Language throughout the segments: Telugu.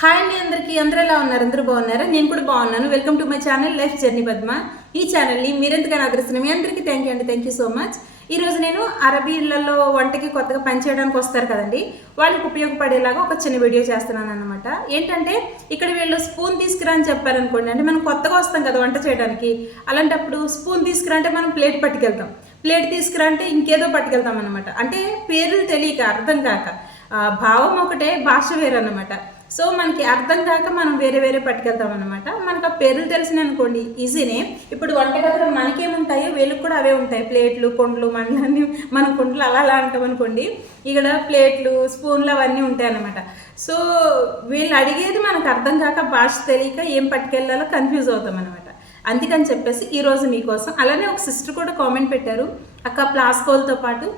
హాయ్ అండి, అందరూ ఎలా ఉన్నారు? అందరూ బాగున్నారా? నేను కూడా బాగున్నాను. Welcome to my channel life journey Padma. ఈ ఛానల్ని మీరెంతగానో ఆదరిస్తున్న మీ అందరికీ థ్యాంక్ యూ అండి. Thank you so much. ఈరోజు నేను అరబీ ఇళ్లలో వంటకి కొత్తగా పని చేయడానికి వస్తారు కదండి, వాళ్ళకి ఉపయోగపడేలాగా ఒక చిన్న వీడియో చేస్తున్నాను అనమాట. ఏంటంటే ఇక్కడ వీళ్ళు స్పూన్ తీసుకురా అని చెప్పారనుకోండి, అంటే మనం కొత్తగా వస్తాం కదా వంట చేయడానికి. అలాంటప్పుడు స్పూన్ తీసుకురా అంటే మనం ప్లేట్ పట్టుకెళ్తాం, ప్లేట్ తీసుకురా అంటే ఇంకేదో పట్టుకెళ్తాం అనమాట. అంటే పేర్లు తెలియక అర్థం కాక, భావం ఒకటే భాష వేరన్నమాట. సో మనకి అర్థం కాక మనం వేరే వేరే పట్టుకెళ్తాం అనమాట. మనకు ఆ పేర్లు తెలిసినాయి అనుకోండి ఈజీనే. ఇప్పుడు వంటగదిలో మనకేముంటాయో వీళ్ళకి కూడా అవే ఉంటాయి, ప్లేట్లు, కొండలు, మండలన్నీ. మన కొండలు అలా అంటాం అనుకోండి, ఇక్కడ ప్లేట్లు, స్పూన్లు అవన్నీ ఉంటాయి అనమాట. సో వీళ్ళు అడిగేది మనకు అర్థం కాక, భాష తెలియక ఏం పట్టుకెళ్ళాలో కన్ఫ్యూజ్ అవుతాం అనమాట. అందుకని చెప్పేసి ఈరోజు మీకోసం, అలానే ఒక సిస్టర్ కూడా కామెంట్ పెట్టారు, అక్క ప్లాస్కోల్తో పాటు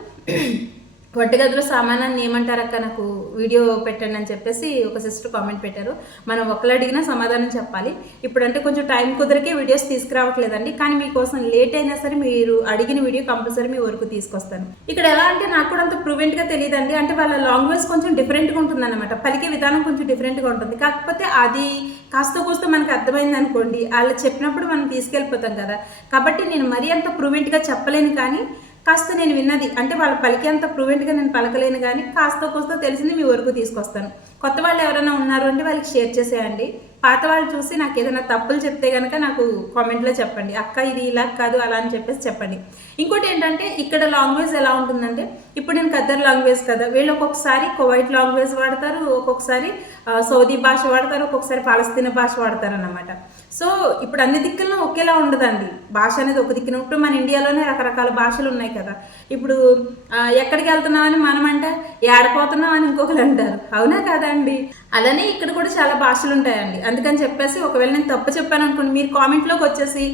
వంటగదిలో సామానాన్ని ఏమంటారు అక్క, నాకు వీడియో పెట్టండి అని చెప్పేసి ఒక సిస్టర్ కామెంట్ పెట్టారు. మనం ఒకళ్ళు అడిగినా సమాధానం చెప్పాలి. ఇప్పుడంటే కొంచెం టైం కుదరకే వీడియోస్ తీసుకురావట్లేదండి, కానీ మీకోసం లేట్ అయినా సరే మీరు అడిగిన వీడియో కంపల్సరీ మీ వరకు తీసుకొస్తాను. ఇక్కడ ఎలా అంటే నాకు కూడా అంత ప్రూవెంట్గా తెలియదండి, అంటే వాళ్ళ లాంగ్వేజ్ కొంచెం డిఫరెంట్గా ఉంటుంది అనమాట, పలికే విధానం కొంచెం డిఫరెంట్గా ఉంటుంది. కాకపోతే అది కాస్త కూస్త మనకు అర్థమైంది అనుకోండి, వాళ్ళు చెప్పినప్పుడు మనం తీసుకెళ్ళిపోతాం కదా. కాబట్టి నేను మరీ అంత ప్రూవెంట్గా చెప్పలేను, కానీ కాస్త నేను విన్నది, అంటే వాళ్ళ పలికి అంత ప్రూవెంట్గా నేను పలకలేను, కానీ కాస్త కోస్త తెలిసింది మీ వరకు తీసుకొస్తాను. కొత్త వాళ్ళు ఎవరైనా ఉన్నారు అంటే వాళ్ళకి షేర్ చేసేయండి. పాత వాళ్ళు చూసి నాకు ఏదైనా తప్పులు చెప్తే కనుక నాకు కామెంట్లో చెప్పండి, అక్క ఇది ఇలా కాదు అలా అని చెప్పేసి చెప్పండి. ఇంకోటి ఏంటంటే ఇక్కడ లాంగ్వేజ్ ఎలా ఉంటుందంటే, ఇప్పుడు నేను ఖద్దర్ లాంగ్వేజ్ కదా, వీళ్ళు ఒక్కొక్కసారి కువైట్ లాంగ్వేజ్ వాడతారు, ఒక్కొక్కసారి సౌదీ భాష వాడతారు, ఒక్కొక్కసారి పాలస్తీనా భాష వాడతారు అన్నమాట. సో ఇప్పుడు అన్ని దిక్కుల్లో ఒకేలా ఉండదండి, భాష అనేది ఒక దిక్కున. ఇప్పుడు మన ఇండియాలోనే రకరకాల భాషలు ఉన్నాయి కదా. ఇప్పుడు ఎక్కడికి వెళ్తున్నామని మనం అంటే ఏడపోతున్నాం అని ఇంకొకరు అంటారు, అవునా కదా అండి? అలానే ఇక్కడ కూడా చాలా భాషలు ఉంటాయండి. అందుకని చెప్పేసి ఒకవేళ నేను తప్పు చెప్పాను అనుకోండి, మీరు కామెంట్లోకి వచ్చేసి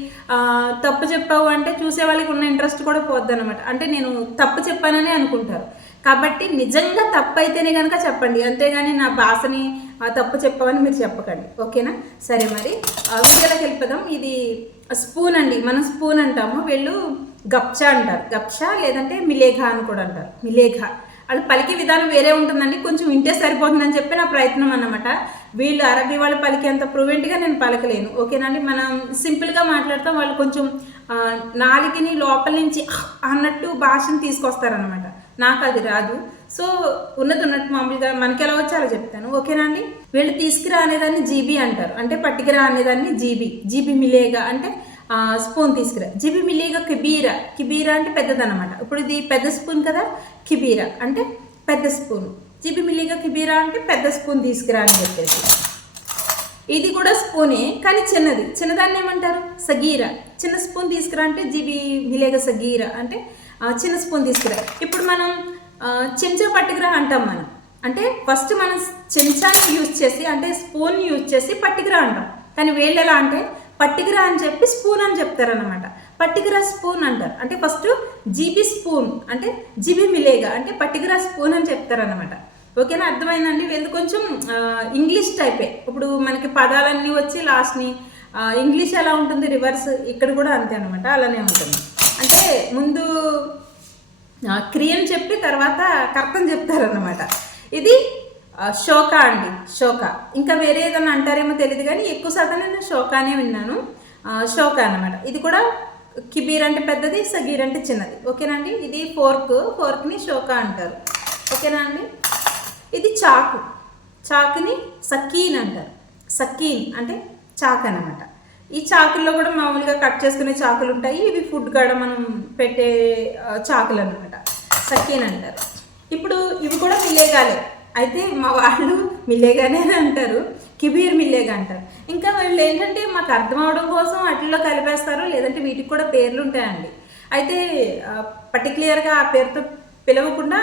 తప్పు చెప్పావు అంటే చూసే వాళ్ళకి ఉన్న ఇంట్రెస్ట్ కూడా పోద్ది అనమాట. అంటే నేను తప్పు చెప్పానని అనుకుంటారు. కాబట్టి నిజంగా తప్పు అయితేనే కనుక చెప్పండి, అంతేగాని నా భాషని తప్పు చెప్పామని మీరు చెప్పకండి, ఓకేనా? సరే, మరి వీడియోలోకి వెళ్ళిపోదాం. ఇది స్పూన్ అండి, మనం స్పూన్ అంటాము, వీళ్ళు గప్చా అంటారు. గప్చా లేదంటే మిలేఘా అని కూడా అంటారు. మిలేఘా అది పలికే విధానం వేరే ఉంటుందండి, కొంచెం వింటే సరిపోతుందని చెప్పి నా ప్రయత్నం అన్నమాట. వీళ్ళు అరబీ వాళ్ళు పలికేంత ప్రూవెంట్గా నేను పలకలేను, ఓకేనండి? మనం సింపుల్గా మాట్లాడతాం, వాళ్ళు కొంచెం నాలుగుని లోపల నుంచి అన్నట్టు భాషను తీసుకొస్తారనమాట. నాకు అది రాదు. సో ఉన్నది ఉన్నట్టు మామూలుగా మనకి ఎలా వచ్చి అలా చెప్తాను, ఓకేనా అండి? వీళ్ళు తీసుకురా అనేదాన్ని జీబీ అంటారు, అంటే పట్టుకురా అనేదాన్ని జీబీ. జీబీ మిలేగా అంటే స్పూన్ తీసుకురా. జీబీ మిలేగా కిబీరా. కిబీరా అంటే పెద్దదన్నమాట. ఇప్పుడు ఇది పెద్ద స్పూన్ కదా, కిబీరా అంటే పెద్ద స్పూన్. జీబీ మిలేగా కిబీరా అంటే పెద్ద స్పూన్ తీసుకురా అని చెప్పేసి. ఇది కూడా స్పూనే, కానీ చిన్నది. చిన్నదాన్ని ఏమంటారు? సగీరా. చిన్న స్పూన్ తీసుకురా అంటే జీబీ మిలేగా సగీరా అంటే చిన్న స్పూన్ తీసుకురా. ఇప్పుడు మనం చెంచా పట్టుకురా అంటాం మనం, అంటే ఫస్ట్ మనం చెంచాని యూజ్ చేసి, అంటే స్పూన్ యూజ్ చేసి పట్టుకురా అంటాం. కానీ వీళ్ళు ఎలా అంటే పట్టుకురా అని చెప్పి స్పూన్ అని చెప్తారనమాట. పట్టుకురా స్పూన్ అంటారు, అంటే ఫస్ట్ జీబీ స్పూన్ అంటే జీబీ మిలేగా అంటే పట్టుకురా స్పూన్ అని చెప్తారనమాట. ఓకేనా? అర్థమైందండి? వీళ్ళు కొంచెం ఇంగ్లీష్ టైపే. ఇప్పుడు మనకి పదాలన్నీ వచ్చి లాస్ట్ని ఇంగ్లీష్ ఎలా ఉంటుంది రివర్స్, ఇక్కడ కూడా అంతే అనమాట, అలానే ఉంటుంది. అంటే ముందు క్రియను చెప్పి తర్వాత కర్తం చెప్తారనమాట. ఇది షోకా అండి, షోకా. ఇంకా వేరే ఏదైనా అంటారేమో తెలియదు, కానీ ఎక్కువ శాతం నేను షోకానే విన్నాను. షోకా అనమాట. ఇది కూడా కిబీర్ అంటే పెద్దది, సగీర్ అంటే చిన్నది, ఓకేనండి? ఇది ఫోర్క్ని షోకా అంటారు, ఓకేనా అండి? ఇది చాకు. చాకుని సకీన్ అంటారు. సకీన్ అంటే చాకు అనమాట. ఈ చాకుల్లో కూడా మామూలుగా కట్ చేసుకునే చాకులు ఉంటాయి, ఇవి ఫుడ్ కాడ మనం పెట్టే చాకులు అనమాట, సకీన్ అంటారు. ఇప్పుడు ఇవి కూడా మిలేగాలే, అయితే మా వాళ్ళు మిలేగానే అంటారు, కిబీర్ మిలేగా అంటారు. ఇంకా వీళ్ళు ఏంటంటే మాకు అర్థం అవడం కోసం వాటిల్లో కలిపేస్తారు, లేదంటే వీటికి కూడా పేర్లు ఉంటాయండి. అయితే పర్టికులర్గా ఆ పేరుతో పిలవకుండా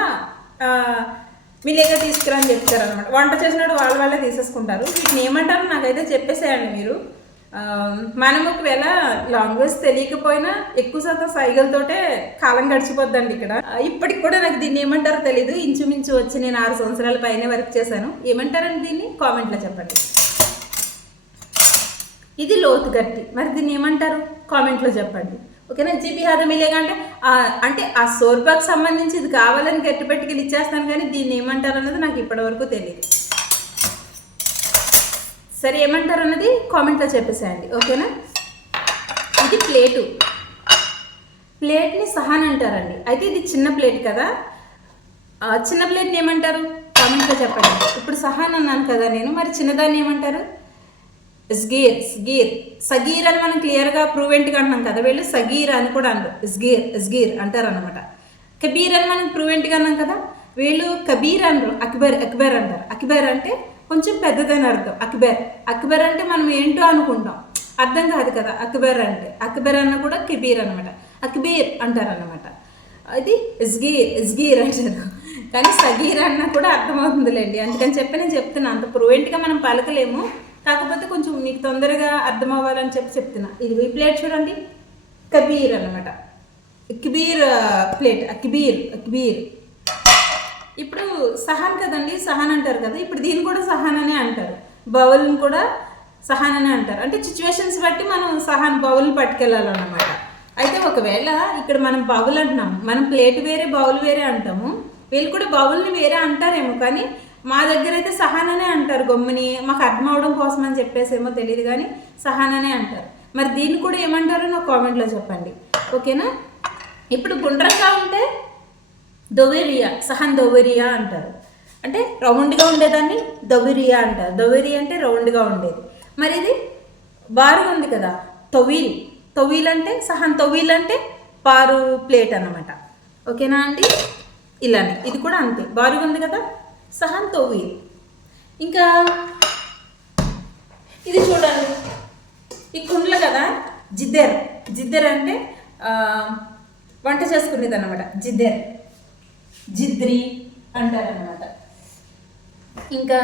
మిలేగా తీసుకురా అని చెప్తారు అనమాట. వంట చేసినప్పుడు వాళ్ళే తీసేసుకుంటారు. వీటిని ఏమంటారు నాకైతే చెప్పేసేయండి మీరు. మనం ఒకవేళ లాంగ్వేజ్ తెలియకపోయినా ఎక్కువ శాతం సైగలతోటే కాలం గడిచిపోద్దండి ఇక్కడ. ఇప్పటికి కూడా నాకు దీన్ని ఏమంటారో తెలీదు. ఇంచుమించు వచ్చి నేను 6 సంవత్సరాల పైనే వర్క్ చేశాను. ఏమంటారండి దీన్ని? కామెంట్లో చెప్పండి. ఇది లోతు గట్టి, మరి దీన్ని ఏమంటారు? కామెంట్లో చెప్పండి, ఓకేనా? జీబీ హాదా మిలేగా అంటే ఆ సోర్బాకి సంబంధించి ఇది కావాలని గట్టి పెట్టుకెళ్ళి ఇచ్చేస్తాను, కానీ దీన్ని ఏమంటారు అన్నది నాకు ఇప్పటివరకు తెలియదు. సరే ఏమంటారు అన్నది కామెంట్లో చెప్పేసేయండి, ఓకేనా. ఇది ప్లేట్ని సహాన్ అంటారండి. అయితే ఇది చిన్న ప్లేట్ కదా, చిన్న ప్లేట్ని ఏమంటారు కామెంట్లో చెప్పండి. ఇప్పుడు సహాన్ అన్నాను కదా నేను, మరి చిన్నదాన్ని ఏమంటారు? సగీర్ అని మనం క్లియర్గా ప్రూవెంట్గా అంటున్నాం కదా, వీళ్ళు సగీర్ అని కూడా అంటారు, ఇస్గీర్ అంటారు అనమాట. కబీర్ అని మనం ప్రూవెంట్గా అన్నాం కదా, వీళ్ళు కబీర్ అనరు, అక్బర్ అంటారు. అక్బర్ అంటే కొంచెం పెద్దదని అర్థం. అక్బర్ అంటే మనం ఏంటో అనుకుంటాం, అర్థం కాదు కదా అక్బర్ అంటే. అక్బర్ అన్న కూడా కబీర్ అనమాట, అక్బీర్ అంటారు అనమాట. అది ఇస్గీర్ అంటారు, కానీ సగీర్ అన్న కూడా అర్థమవుతుందిలేండి. అందుకని చెప్పి నేను చెప్తున్నా, అంత ప్రూవెంట్గా మనం పలకలేము, కాకపోతే కొంచెం మీకు తొందరగా అర్థం అవ్వాలని చెప్తున్నా. ఇది ఈ ప్లేట్ చూడండి, కబీర్ అనమాట. కబీర్ ప్లేట్, అక్బీర్. ఇప్పుడు సహాన్ కదండి, సహాన్ అంటారు కదా, ఇప్పుడు దీన్ని కూడా సహాన్ అనే అంటారు. బౌల్ని కూడా సహాన్ అనే అంటారు. అంటే సిచ్యువేషన్స్ బట్టి మనం సహాన్ బౌల్ని పట్టుకెళ్ళాలన్నమాట. అయితే ఒకవేళ ఇక్కడ మనం బౌల్ అంటున్నాము, మనం ప్లేట్ వేరే బౌల్ వేరే అంటాము, వీళ్ళు కూడా బౌల్ని వేరే అంటారేమో, కానీ మా దగ్గర అయితే సహాన్ అనే అంటారు. గమ్ముని మాకు అర్థం అవడం కోసం అని చెప్పేసేమో తెలియదు, కానీ సహాన్ అనే అంటారు. మరి దీన్ని కూడా ఏమంటారో నాకు కామెంట్లో చెప్పండి, ఓకేనా. ఇప్పుడు గుండ్రంగా ఉంటే సహాన్ దొవెరియా అంటారు. అంటే రౌండ్గా ఉండేదాన్ని దొవెరియా అంటారు. దొవెరియా అంటే రౌండ్గా ఉండేది. మరి ఇది బారుగా ఉంది కదా, తొవీల్ అంటే సహాన్ తొవీల్ అంటే బారు ప్లేట్ అన్నమాట, ఓకేనా అండి. ఇలానే ఇది కూడా అంతే, బారుగా ఉంది కదా, సహాన్ తొవీల్. ఇంకా ఇది చూడండి, ఈ కుండ్ల కదా, జిద్దెర్ అంటే వంట చేసుకునేది అనమాట. జిద్రి అంటారనమాట. ఇంకా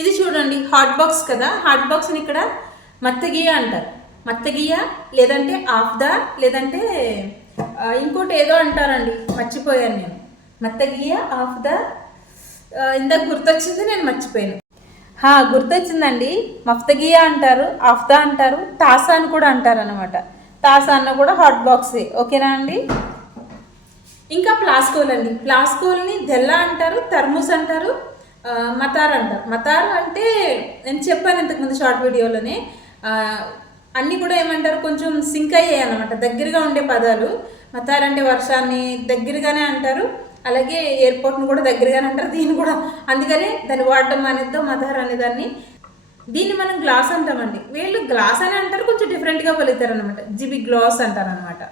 ఇది చూడండి, హాట్ బాక్స్ కదా, హాట్ బాక్స్ని ఇక్కడ మత్తగియా అంటారు. మత్తగియా లేదంటే లేదంటే ఇంకోటి ఏదో అంటారండి, మర్చిపోయాను నేను. మత్తగియా ఇందాక గుర్తొచ్చింది, నేను మర్చిపోయాను. గుర్తొచ్చిందండి, మఫ్తగియా అంటారు, ఆఫ్దా అంటారు, తాసా అని కూడా అంటారు అనమాట. తాసా అన్న కూడా హాట్ బాక్సే, ఓకేనా అండి. ఇంకా ప్లాస్కోల్ అండి, ప్లాస్కోల్ని దెల్లా అంటారు, థర్మోస్ అంటారు, మతార్ అంటారు. మతార్ అంటే నేను చెప్పాను ఇంతకుముందు షార్ట్ వీడియోలోనే, అన్నీ కూడా ఏమంటారు కొంచెం సింక్ అయ్యాయి అనమాట, దగ్గరగా ఉండే పదాలు. మతార్ అంటే వర్షాన్ని దగ్గరగానే అంటారు, అలాగే ఎయిర్పోర్ట్ని కూడా దగ్గరగానే అంటారు. దీన్ని కూడా అందుకనే దాన్ని వాడడం అనేద్దాం మతార్ అనేదాన్ని. దీన్ని మనం గ్లాస్ అంటామండి, వీళ్ళు గ్లాస్ అని అంటారు, కొంచెం డిఫరెంట్గా పలుకుతారు అనమాట, జిబి గ్లాస్ అంటారు అనమాట.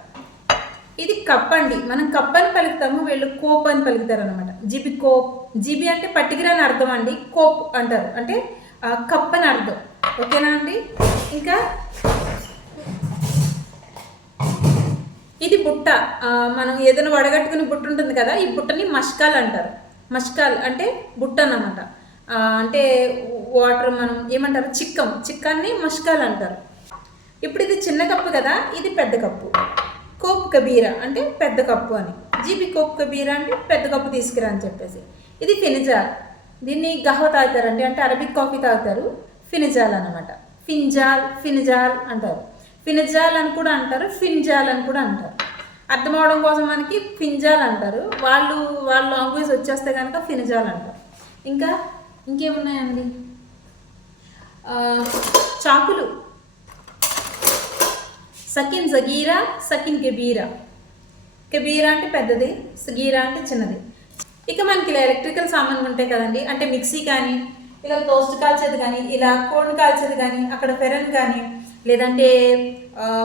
ఇది కప్ అండి, మనం కప్ అని పలుకుతాము, వీళ్ళు కోప్ అని పలుకుతారు అనమాట. జిబి అంటే పట్టికరా అని అర్థం అండి, కోప్ అంటారు అంటే కప్ అని అర్థం, ఓకేనా అండి. ఇంకా ఇది బుట్ట, మనం ఏదైనా వడగట్టుకుని బుట్ట ఉంటుంది కదా, ఈ బుట్టని మష్కాల్ అంటారు. మష్కాల్ అంటే బుట్ట అన్నమాట. అంటే వాటర్ మనం ఏమంటారు, చిక్కాన్ని మష్కాల్ అంటారు. ఇప్పుడు ఇది చిన్న కప్పు కదా, ఇది పెద్ద కప్పు. కోప్ కబీరా అంటే పెద్ద కప్పు అని, జీబీ కోప్ కబీరా అంటే పెద్ద కప్పు తీసుకురా అని చెప్పేసి. ఇది ఫినిజాల్, దీన్ని గహవ తాగుతారండి, అంటే అరబిక్ కాఫీ తాగుతారు. ఫినిజాల్ అనమాట, ఫినిజాల్ అంటారు. ఫినిజాల్ అని కూడా అంటారు, ఫిన్జాల్ అని కూడా అంటారు. అర్థం అవడం కోసం మనకి ఫిన్జాల్ అంటారు, వాళ్ళ లాంగ్వేజ్ వచ్చేస్తే కనుక ఫినిజాల్ అంటారు. ఇంకేమున్నాయండి, చాకులు, సకిన్ జగీరా, సకిన్ కబీరా అంటే పెద్దది, సగీరా అంటే చిన్నది. ఇక మనకి ఇలా ఎలక్ట్రికల్ సామాన్లు ఉంటాయి కదండి, అంటే మిక్సీ కానీ, ఇలా టోస్ట్ కాల్చేది కానీ, ఇలా కోన్ కాల్చేది కానీ, అక్కడ ఫెరన్ కానీ, లేదంటే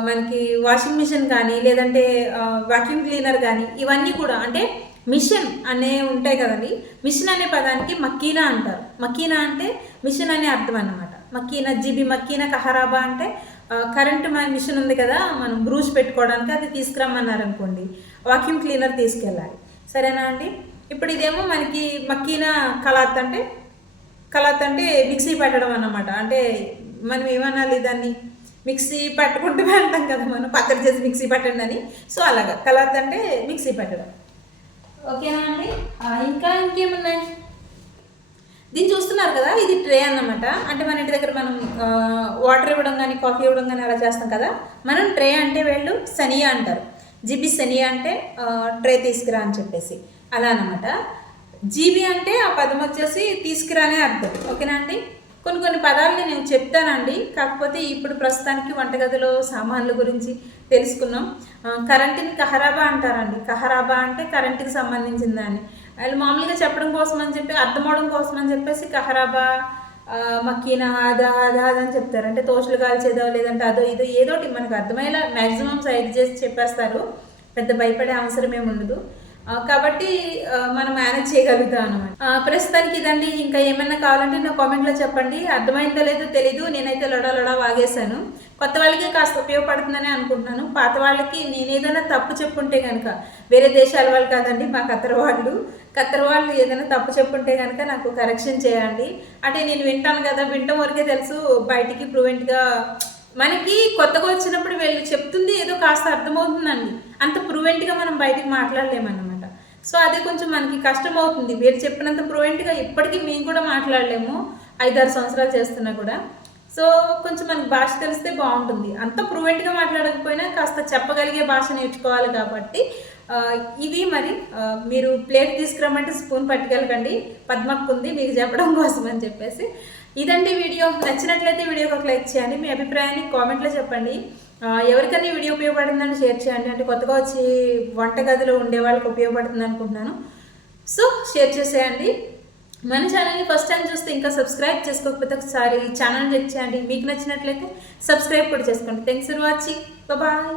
మనకి వాషింగ్ మిషన్ కానీ, లేదంటే వాక్యూమ్ క్లీనర్ కానీ, ఇవన్నీ కూడా అంటే మిషన్ అనే ఉంటాయి కదండి. మిషన్ అనే పదానికి మక్కీనా అంటారు. మక్కీనా అంటే మిషన్ అనే అర్థం అన్నమాట. మక్కీనా, జీబీ మక్కీనా కహరాబా అంటే కరెంటు మిషన్ ఉంది కదా, మనం బ్రూష్ పెట్టుకోవడానికి, అది తీసుకురమ్మన్నారు అనుకోండి, వాక్యూమ్ క్లీనర్ తీసుకెళ్ళాలి, సరేనా అండి. ఇప్పుడు ఇదేమో మనకి మక్కీనా కలాత్ అంటే మిక్సీ పెట్టడం అన్నమాట. అంటే మనం ఏమనాలి, దాన్ని మిక్సీ పట్టుకుంటూ అంటాం కదా, మనం పచ్చడి చేసి మిక్సీ పట్టండి అని. సో అలాగా కలాత్ అంటే మిక్సీ పెట్టడం, ఓకేనా అండి. ఇంకా ఇంకేమున్నాయి, దీన్ని చూస్తున్నారు కదా, ఇది ట్రే అన్నమాట. అంటే మన ఇంటి దగ్గర మనం వాటర్ ఇవ్వడం కానీ, కాఫీ ఇవ్వడం కానీ అలా చేస్తాం కదా, మనం ట్రే అంటే వీళ్ళు సనియా అంటారు. జీబీ సెనియా అంటే ట్రే తీసుకురా అని చెప్పేసి అలా అనమాట. జీబీ అంటే ఆ పదం వచ్చేసి తీసుకురానే అర్థం. ఓకేనా అండి. కొన్ని పదాలు నేను చెప్తానండి. కాకపోతే ఇప్పుడు ప్రస్తుతానికి వంటగదిలో సామాన్ల గురించి తెలుసుకున్నాం. కరెంటుని కహరాబా అంటారండి. కహరాబా అంటే కరెంటుకి సంబంధించిన దాన్ని వాళ్ళు మామూలుగా చెప్పడం కోసం అని చెప్పి అర్థం అవడం కోసం అని చెప్పేసి కహరాబా మక్కీనా అదా అదా అని చెప్తారు. అంటే తోటలు కాల్చేదో లేదంటే అదో ఇదో ఏదోటి మనకు అర్థమయ్యేలా మ్యాక్సిమం సైడ్ చేసి చెప్పేస్తారు. పెద్ద భయపడే అవసరం ఏమి ఉండదు. కాబట్టి మనం మేనేజ్ చేయగలుగుతాం అనమాట. ప్రస్తుతానికి ఇదండి. ఇంకా ఏమైనా కావాలంటే నా కామెంట్లో చెప్పండి. అర్థమైందో లేదో తెలీదు. నేనైతే లొడా వాగేశాను. కొత్త వాళ్ళకి కాస్త ఉపయోగపడుతుందని అనుకుంటున్నాను. పాత వాళ్ళకి నేను ఏదైనా తప్పు చెప్పుంటే కనుక, వేరే దేశాల వాళ్ళు కాదండి, మా కత్తెర వాళ్ళు ఏదైనా తప్పు చెప్పుంటే కనుక నాకు కరెక్షన్ చేయండి. అంటే నేను వింటాను కదా, వింటాం వరకే తెలుసు. బయటికి ప్రువెంట్గా మనకి కొత్తగా వచ్చినప్పుడు వీళ్ళు చెప్తుంది ఏదో కాస్త అర్థమవుతుందండి. అంత ప్రువెంట్గా మనం బయటికి మాట్లాడలేమన్నమాట. సో అది కొంచెం మనకి కష్టం అవుతుంది. వీళ్ళు చెప్పినంత ప్రువెంట్గా ఇప్పటికీ మేము కూడా మాట్లాడలేము. 5-6 సంవత్సరాలు చేస్తున్నా కూడా. సో కొంచెం మనకి భాష తెలిస్తే బాగుంటుంది. అంత ప్రువెంట్గా మాట్లాడకపోయినా కాస్త చెప్పగలిగే భాష నేర్చుకోవాలి. కాబట్టి ఇవి మరి మీరు ప్లేట్ తీసుకురమ్మంటే స్పూన్ పట్టుకెళ్ళకండి, పద్మక్కు ఉంది మీకు చెప్పడం కోసం అని చెప్పేసి. ఇదండి వీడియో. నచ్చినట్లయితే వీడియోకి ఒక లైక్ చేయండి. మీ అభిప్రాయాన్ని కామెంట్లో చెప్పండి. ఎవరికైనా ఈ వీడియో ఉపయోగపడుతుందని షేర్ చేయండి. అంటే కొత్తగా వచ్చి వంటగదిలో ఉండే వాళ్ళకి ఉపయోగపడుతుంది అనుకుంటున్నాను. సో షేర్ చేసేయండి. మన ఛానల్ని ఫస్ట్ టైం చూస్తే ఇంకా సబ్స్క్రైబ్ చేసుకోకపోతే ఒకసారి ఛానల్ చెక్ చేయండి. మీకు నచ్చినట్లయితే సబ్స్క్రైబ్ కూడా చేసుకోండి. Thanks for watching. బాయ్.